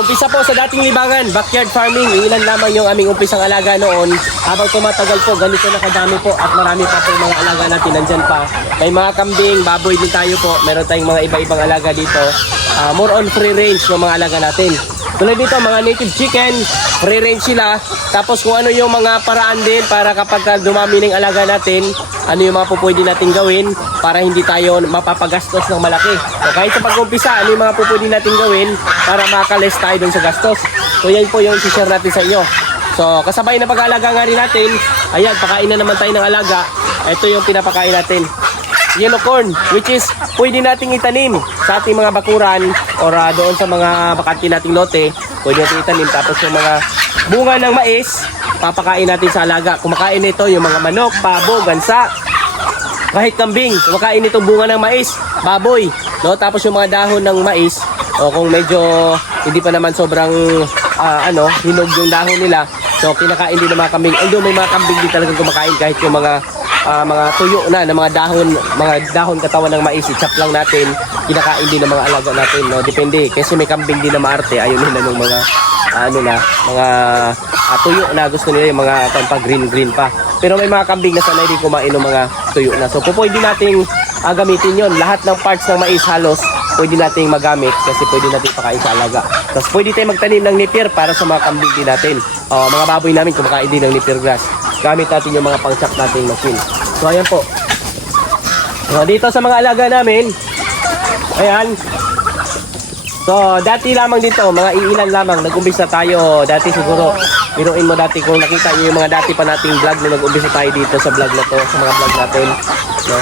Nag-umpisa po sa dating libangan, backyard farming. Ilan lamang yung aming umpisang alaga noon. Habang tumatagal po, ganito na kadami po at marami pa po mga alaga natin nandyan pa. May mga kambing, baboy din tayo po. Meron tayong mga iba-ibang alaga dito. More on free range yung mga alaga natin. Tulad dito, mga native chicken, free range sila. Tapos kung ano yung mga paraan din para kapag dumami ng alaga natin, ano yung mga pupwede natin gawin para hindi tayo mapapagastos ng malaki. So kahit sa pag-umpisa, ano yung mga pupwede natin gawin para makalis tayo dun sa gastos. So yan po yung i-share natin sa inyo. So kasabay na pag-aalaga nga rin natin, ayan, pakain na naman tayo ng alaga. Ito yung pinapakain natin. Yellow corn, which is pwede nating itanim sa ating mga bakuran or doon sa mga bakante nating lote, pwede nating itanim. Tapos yung mga bunga ng mais, papakain natin sa alaga. Kumakain nito yung mga manok, pabo, gansa, kahit kambing, kumakain itong bunga ng mais, baboy, no? Tapos yung mga dahon ng mais, o kung medyo hindi pa naman sobrang hinog yung dahon nila, so kinakain din ng mga kambing. Although may mga kambing din talagang kumakain kahit yung mga tuyo na ng mga dahon katawan ng mais, i-chop lang natin, kinakain din ng mga alaga natin, no? Depende, kasi may kambing din na maarte, ayun nila ng mga tuyo na gusto nila yung mga green pa. Pero may mga kambing na sanay din kumain ng mga tuyo na. So pwede nating gamitin yon. Lahat ng parts ng mais halos pwede nating magamit kasi pwede nating pakain sa alaga. Tapos pwede tayong magtanim ng napier para sa mga kambing din natin. Mga baboy namin kumakain din ng napier grass. Gamit natin yung mga pang-chop nating machine. So ayan po. So, dito sa mga alaga namin, ayan. So dati lamang dito, mga iilan lamang, nag-umpisa tayo dati siguro. Biruin mo dati kung nakita niyo yung mga dati pa nating vlog na nag-umpisa tayo dito sa vlog na to, sa mga vlog natin. No?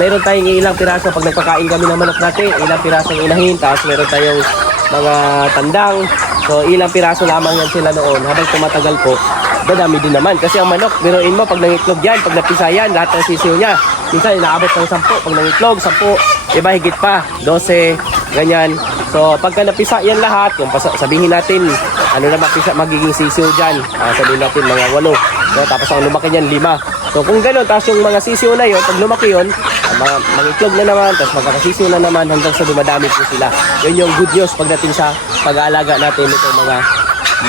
Meron tayong ilang piraso pag nagpakain kami ng manok natin, ilang pirasong inahin, tapos meron tayong mga tandang. So ilang piraso lamang yan sila noon. Habang tumatagal po, dadami din naman. Kasi ang manok, biruin mo, pag nangitlog yan, pag napisa yan, lahat ng sisiw niya. Minsan inaabot ng 10, pag nangitlog, 10, iba higit pa, 12, ganyan. So pagka napisa yan lahat, yung sabihin natin, ano na magiging sisiw dyan, sabihin natin mga 8, no? Tapos ang lumaki niyan 5. So kung gano'n, tapos yung mga sisiw na yon, pag lumaki yun, mangitlog na naman, tapos magkakasisiw na naman hanggang sa dumadami po sila. Yun yung good news pagdating sa pag-aalaga natin itong mga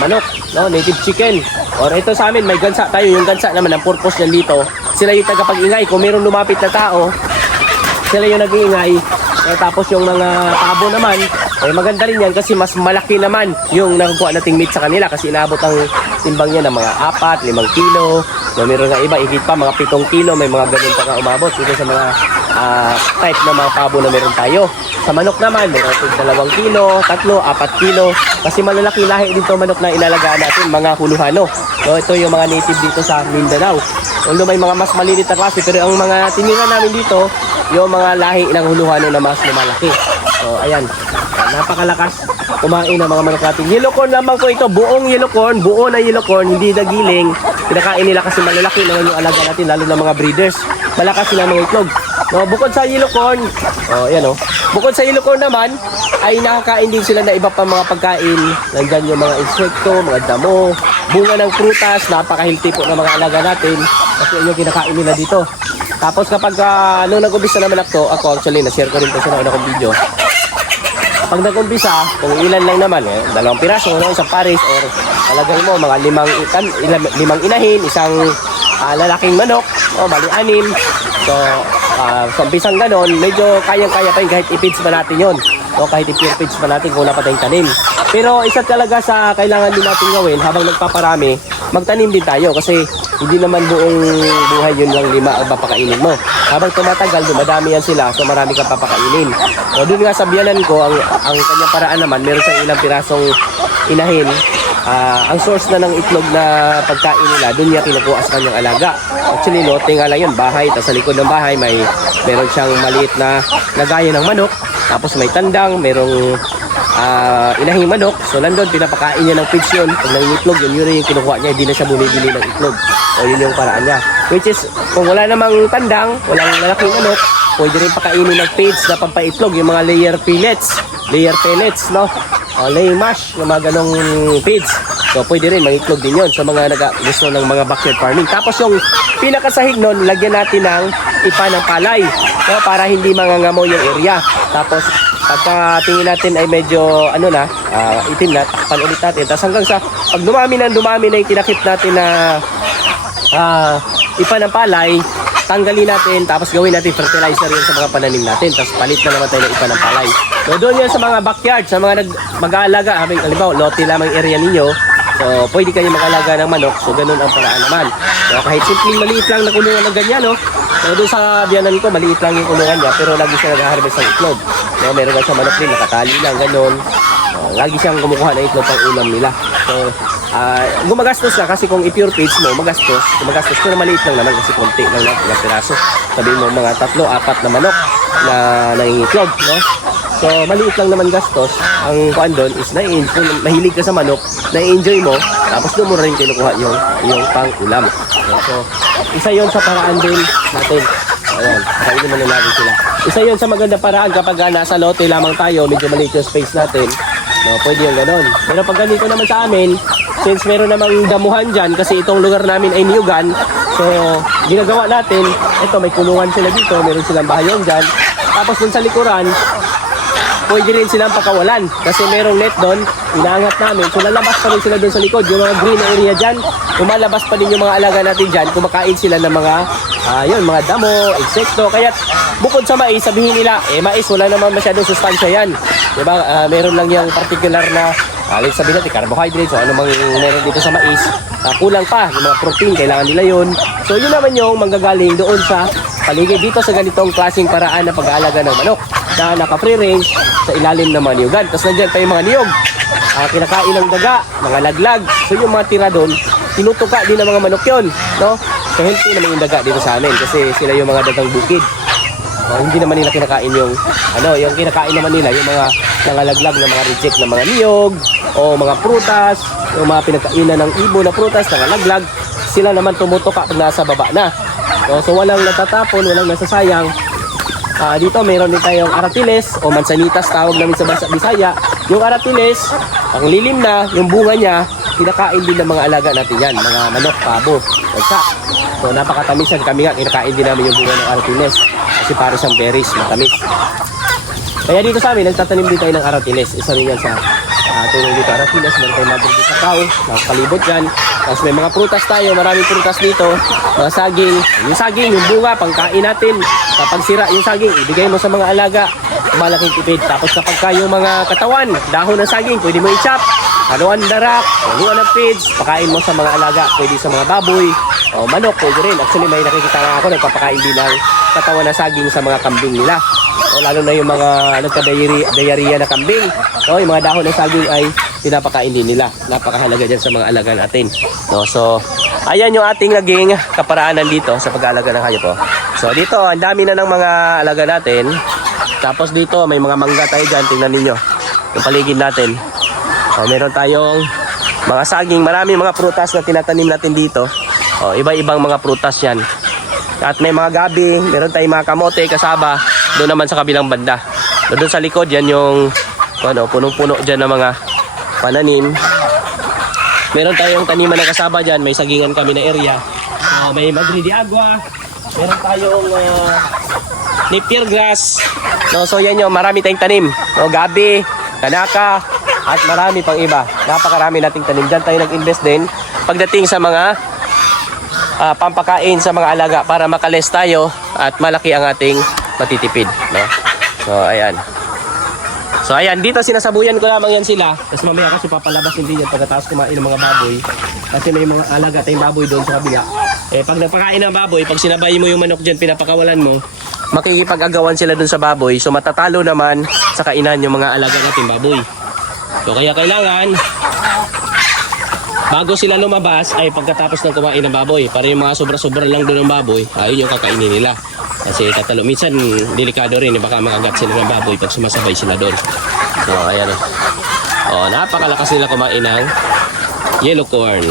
manok, no? Native chicken. Or ito sa amin, may gansa tayo. Yung gansa naman, ang purpose niyan dito, sila yung tagapag-ingay. Kung mayroong lumapit na tao, sila yung nag-iingay. Tapos yung mga pabo naman, maganda rin yan kasi mas malaki naman yung nakukuha nating meat sa kanila kasi inaabot ang timbang niya ng mga 4, 5 kilo. No, meron nga iba, higit pa, mga 7 kilo, may mga ganun pa nga umabot. Ito sa mga type ng mga pabo na meron tayo. Sa manok naman, meron 2 kilo, 3, 4 kilo. Kasi malalaki lahi dito manok na inalagaan natin, mga huluhano. So, ito yung mga native dito sa Mindanao. Although may mga mas maliit na klase, pero ang mga tinira namin dito, yung mga lahi ng huluhano na mas lumalaki. So, ayan. Napakalakas kumain ng mga manok natin. Yellow corn lamang po ito. Buong yellow corn, buo na yellow corn, hindi dagiling. Pinakain nila kasi malalaki naman yung alaga natin, lalo na mga breeders. Malakas sila mga itlog. No, bukod sa yellow corn, ayan o. Bukod sa yellow corn naman, ay nakakain din sila na iba pa mga pagkain. Nandyan yung mga insekto, mga damo, bunga ng prutas, napaka-healthy po ng mga alaga natin. Kasi yung kinakain nila dito. Tapos kapag nung nag-umpisa naman ako actually, na-share ko rin po sa nakong video. Pag nag-umpisa, kung ilan lang naman, 2 piraso, isang pares, or talagang mo, mga 5 inahin, isang lalaking manok, bali 6. So, sa umpisang ganon, medyo kayang-kaya pa yun kahit i-feeds pa natin yun. O kahit i-feeds pa natin kung wala pa tayong tanim. Pero isa talaga sa kailangan din natin gawin habang nagpaparami, magtanim din tayo kasi hindi naman buong buhay yun lang 5 ang papakainin mo. Habang tumatagal, dumadami yan sila, so marami kang papakainin. So doon nga sa biyanan ko, ang kanyang paraan naman, meron siyang ilang pirasong inahin. Ang source na ng itlog na pagkain nila, doon niya kinukuha sa kanyang alaga. Actually, lote nga lang yun, bahay. Tapos sa likod ng bahay, meron siyang maliit na lagayan ng manok. Tapos may tandang, merong inahing manok. So nandun, pinapakain niya ng pigs yun. Pag nangingitlog, yun yung kinukuha niya. Hindi na siya bumibili ng itlog. O yun yung paraan niya. Which is, kung wala namang tandang, walang malaking manok, pwede rin pakainin ng pigs na pampaitlog. Yung mga layer pellets, no? Laying mash, yung mga ganong feeds. So pwede rin mangitlog din yun sa mga gusto ng mga backyard farming. Tapos yung pinakasahig nun, lagyan natin ng ipa ng palay, no? Para hindi mangangamoy yung area. Tapos Pagka tingin natin ay medyo ano na, itim na, takpan ulit natin. Tapos hanggang sa pag dumami na yung tinakip natin na ipa ng palay, tanggalin natin, tapos gawin natin fertilizer yun sa mga pananim natin. Tapos palit na naman tayo ng ipa ng palay. So doon yan sa mga backyard, sa mga mag-aalaga, halimbawa lote lamang area ninyo, so pwede kayo mag-alaga ng manok. So ganun ang paraan naman. So kahit simpleng maliit lang na kulungan ng ganyan, no? So doon sa biyanan ko, maliit lang yung kulungan niya, pero lagi siya nag-harvest ng itlog. So meron ka sa manok din, nakatali lang, ganun. Lagi siyang kumukuha ng itlog pang ulam nila. So gumagastos na kasi kung i-pure feeds mo, gumagastos, pero maliit lang naman kasi konti lang na mga piraso. Sabihin mo mga 3-4 na manok na nangingitlog, no? So maliit lang naman gastos. Ang kuan doon is kung mahilig ka sa manok, na-enjoy mo, tapos doon mo rin kinukuha yung pang ulam. So isa yon sa paraan din natin. Ayan, kainin mo na natin sila. Isa yon sa maganda paraan kapag nasa lote lamang tayo, medyo maliit yung space natin. No, pwede yung ganon. Pero pag ganito naman sa amin, since meron namang damuhan dyan, kasi itong lugar namin ay niyugan, so ginagawa natin, ito may kulungan sila dito, meron silang bahayon dyan. Tapos dun sa likuran, pwede rin silang pakawalan kasi merong net doon, inaangat namin. So lalabas pa rin sila doon sa likod, yung mga green area dyan, lumalabas pa din yung mga alaga natin dyan, kumakain sila ng mga mga damo, insekto. Kaya bukod sa mais, sabihin nila, mais wala naman masyadong sustansya yan. Diba? Meron lang yung particular na sabihin natin, carbohydrates o ano mang meron dito sa mais. Kulang pa, yung mga protein, kailangan nila yun. So yun naman yung manggagaling doon sa paligid dito sa ganitong klaseng paraan na pag-aalaga ng manok na naka-free range sa ilalim ng mga niyugan. Tapos nandiyan pa yung mga niyog, kinakain ng daga, mga laglag. So yung mga tira doon, tinutuka din ng mga manok yun, no? So healthy naman yung daga dito sa amin kasi sila yung mga dagang bukid. Hindi naman nila kinakain yung kinakain naman nila yung mga nangalaglag na mga reject na mga niyog o mga prutas, yung mga pinagkainan ng ibon na prutas, nangalaglag, sila naman tumutuka pag nasa baba na. So walang natatapon, walang nasasayang. Dito meron din tayong aratiles o mansanitas tawag namin sa bansa Bisaya. Yung aratiles, ang lilim na, yung bunga niya, kinakain din ng mga alaga natin yan, mga manok, pabo, bagsa. So napakatamis yan, kami nga kinakain din namin yung bunga ng aratiles kasi para siyang berries, matamis. Kaya dito sa amin, nagtatanim din tayo ng aratiles. Isa rin yan sa tulong dito, aratiles, meron tayong madrid sa tao, nakakalibot dyan. Tapos may mga prutas tayo, maraming prutas dito, mga saging. Yung saging, yung bunga, pangkain natin. Kapag sira yung saging, ibigay mo sa mga alaga, malaking tipid. Tapos kapag yung mga katawan, dahon ng saging, pwede mo i-chop. Haluan darak, haluan ng feeds, pakain mo sa mga alaga, pwede sa mga baboy, o manok, pwede rin. Actually, may nakikita nga ako, nagpapakain din ng katawan ng saging sa mga kambing nila. O lalo na yung mga nagka-diarrhea na kambing, o yung mga dahon ng saging ay pinapakain din nila. Napakahalaga dyan sa mga alaga natin. No, so, ayan yung ating naging kaparaanan dito sa pag-aalaga ng hayop. So, dito, ang dami na ng mga alaga natin. Tapos dito, may mga mangga tayo dyan. Tingnan ninyo yung paligid natin. O, meron tayong mga saging. Maraming mga prutas na tinatanim natin dito. O, iba-ibang mga prutas yan. At may mga gabi. Meron tayong mga kamote, kasaba. Doon naman sa kabilang banda. Doon sa likod, yan yung punong-puno dyan ng mga pananim. Meron tayong taniman ng kasaba dyan. May sagingan kami na area. May Madrid de Agua. Meron tayong napier grass. So yan yung marami tayong tanim. Gabi, kanaka, at marami pang iba. Napakarami nating tanim. Dyan tayo nag-invest din pagdating sa mga pampakain sa mga alaga para makales tayo at malaki ang ating matitipid. So ayan. So ayan, dito sinasabuyan ko lamang yan sila. Tapos mamaya kasi papalabas din yan pagkatapos kumain ng mga baboy. Kasi may mga alaga tayong baboy doon sa kabila. Pag nagpakain ng baboy, pag sinabay mo yung manok dyan, pinapakawalan mo, makikipag-agawan sila doon sa baboy. So matatalo naman sa kainan yung mga alaga nating baboy. So kaya kailangan, bago sila lumabas ay pagkatapos ng kumain ng baboy. Para yung mga sobra-sobra lang doon ng baboy, ayun yung kakainin nila. Kasi tatalo, minsan delikado rin, baka makagat sila ng baboy pag sumasabay sila doon. So ayan napakalakas nila kumain ng yellow corn.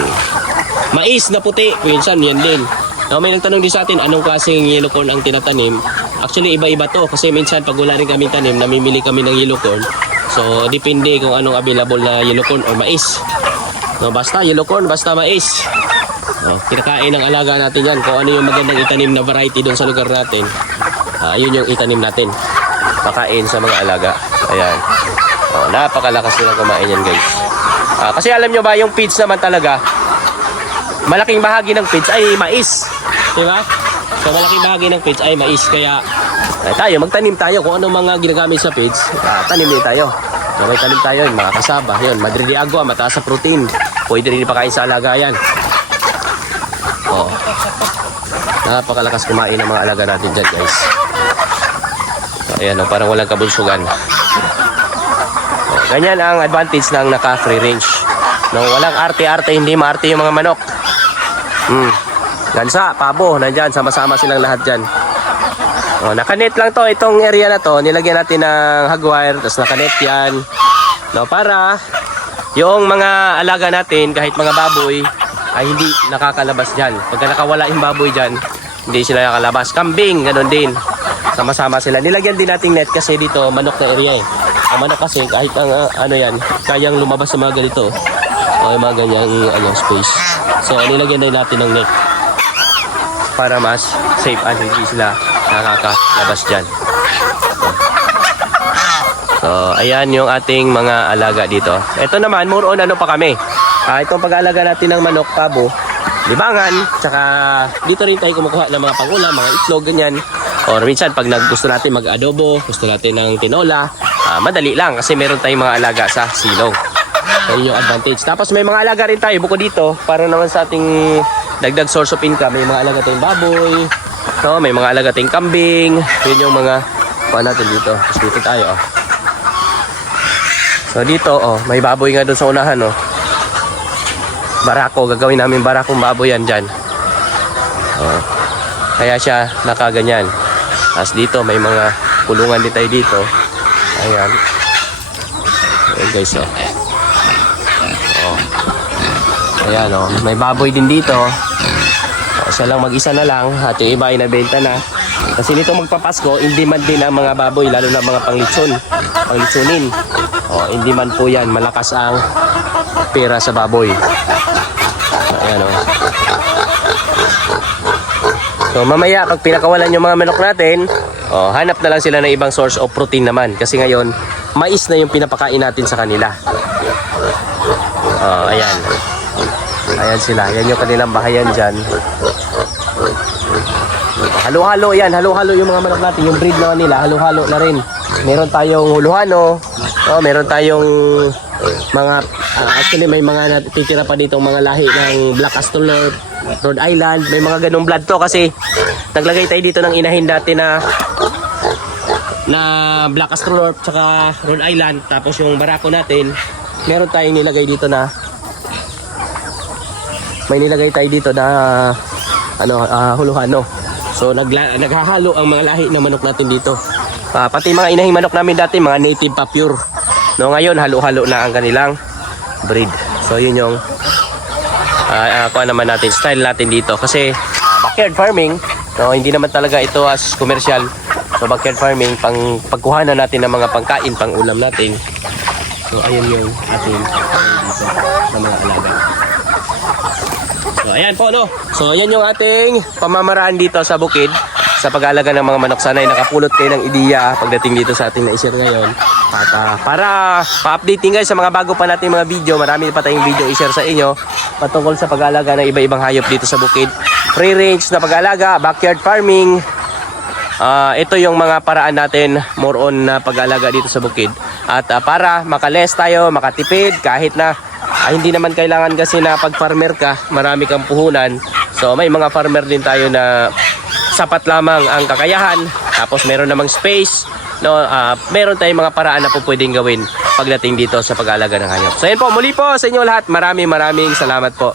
Mais na puti, minsan yan din. May nagtanong din sa atin anong klaseng yellow corn ang tinatanim. Actually iba-iba to kasi minsan pag wala rin kami tanim, namimili kami ng yellow corn. So depende kung anong available na yellow corn or mais. Basta yellow corn, basta mais. Kinakain ng alaga natin yan. Kung ano yung magandang itanim na variety doon sa lugar natin, yun yung itanim natin. Pakain sa mga alaga. Ayan. Oh, napakalakas nilang kumain yan, guys. Kasi alam nyo ba, yung feeds naman talaga, malaking bahagi ng feeds ay mais. Diba? So malaking bahagi ng feeds ay mais. Kaya tayo, magtanim tayo kung ano mga ginagamit sa feeds. Tanim din tayo. So may tanim tayo, mga kasaba. Yun, Madrid de Agua, mataas sa protein. Pwede rin ipakain sa alaga yan. Oh. Napakalakas kumain ng mga alaga natin dyan, guys. So, ayan, parang walang kabulsugan. Ganyan ang advantage ng naka-free range. No, walang arte-arte, hindi maarte yung mga manok. Gansa, pabo, nandyan, sama-sama silang lahat dyan. O, nakanet lang to, itong area na to, nilagyan natin ng hagwire, tapos nakanet yan. No, para yung mga alaga natin, kahit mga baboy, ay hindi nakakalabas dyan. Pagka nakawala yung baboy dyan, hindi sila nakakalabas. Kambing, ganun din. Sama-sama sila. Nilagyan din natin net kasi dito, manok na area eh. Ang manok kasi, kahit ang ano yan, kayang lumabas sa mga ganito. O yung mga ganyang space. So, nilagyan din natin ng net para mas safe at hindi sila nakakalabas dyan. So, ayan yung ating mga alaga dito. Ito naman, more on ano pa kami. Itong pag-aalaga natin ng manok, pabo, libangan, tsaka dito rin tayo kumukuha ng mga pangulam, mga itlog, ganyan. Or minsan, pag gusto natin mag-adobo, gusto natin ng tinola, madali lang kasi meron tayong mga alaga sa silong. So, yun yung advantage. Tapos may mga alaga rin tayo bukod dito para naman sa ating dagdag source of income. May mga alaga tayong baboy, no? May mga alaga tayong kambing. Yun yung mga natin dito. Tapos dito tayo. So dito, may baboy nga doon sa unahan. Barako, gagawin namin barakong baboy yan dyan. Kaya siya nakaganyan. Tapos dito, may mga kulungan din tayo dito. Ayan. Ayan guys, ayan, may baboy din dito. Siya lang mag-isa na lang at yung iba ay nabenta na. Kasi nito magpapasko, in demand din ang mga baboy, lalo na mga panglitsunin. In demand po yan, malakas ang pera sa baboy. Ayan, So mamaya pag pinakawalan yung mga manok natin, hanap na lang sila ng ibang source of protein naman. Kasi ngayon, mais na yung pinapakain natin sa kanila. Ayan. Ayan sila. Yan yung kanilang bahayan dyan. Halo-halo yan. Halo-halo yung mga manok natin. Yung breed naman nila, halo-halo na rin. Meron tayong Huluhano. Meron tayong mga, actually may mga natitira pa dito mga lahi ng Black Astronaut, Rhode Island. May mga ganong blood to kasi naglagay tayo dito ng inahin dati na Black Astronaut tsaka Rhode Island. Tapos yung barako natin, meron tayong nilagay dito na Huluhano. So naghahalo ang mga lahi ng manok natin dito. Pati mga inahing manok namin dati, mga native pa pure. No, ngayon halo-halo na ang kanilang breed. So yun yung kuha naman natin, style natin dito. Kasi backyard farming, no, hindi naman talaga ito as commercial. So backyard farming, pagkuhanan natin ng mga pangkain, pang ulam natin. So ayun yung ating dito sa mga alaga. So ayan po, no. So ayan yung ating pamamaraan dito sa bukid sa pag-aalaga ng mga manok. Sana'y nakapulot kayo ng ideya pagdating dito sa ating na-share ngayon. At para pa-updating guys sa mga bago pa natin mga video, marami pa tayong video i-share sa inyo patungkol sa pag-aalaga ng iba-ibang hayop dito sa bukid. Free range na pag-aalaga, backyard farming. Ito yung mga paraan natin more on na pag-aalaga dito sa bukid. At para makales tayo, makatipid, kahit na hindi naman kailangan kasi na pag farmer ka, marami kang puhunan. So may mga farmer din tayo na sapat lamang ang kakayahan, tapos meron namang space, no, meron tayong mga paraan na po pwedeng gawin pagdating dito sa pag-aalaga ng hayop. So yan po, muli po sa inyo lahat, maraming salamat po.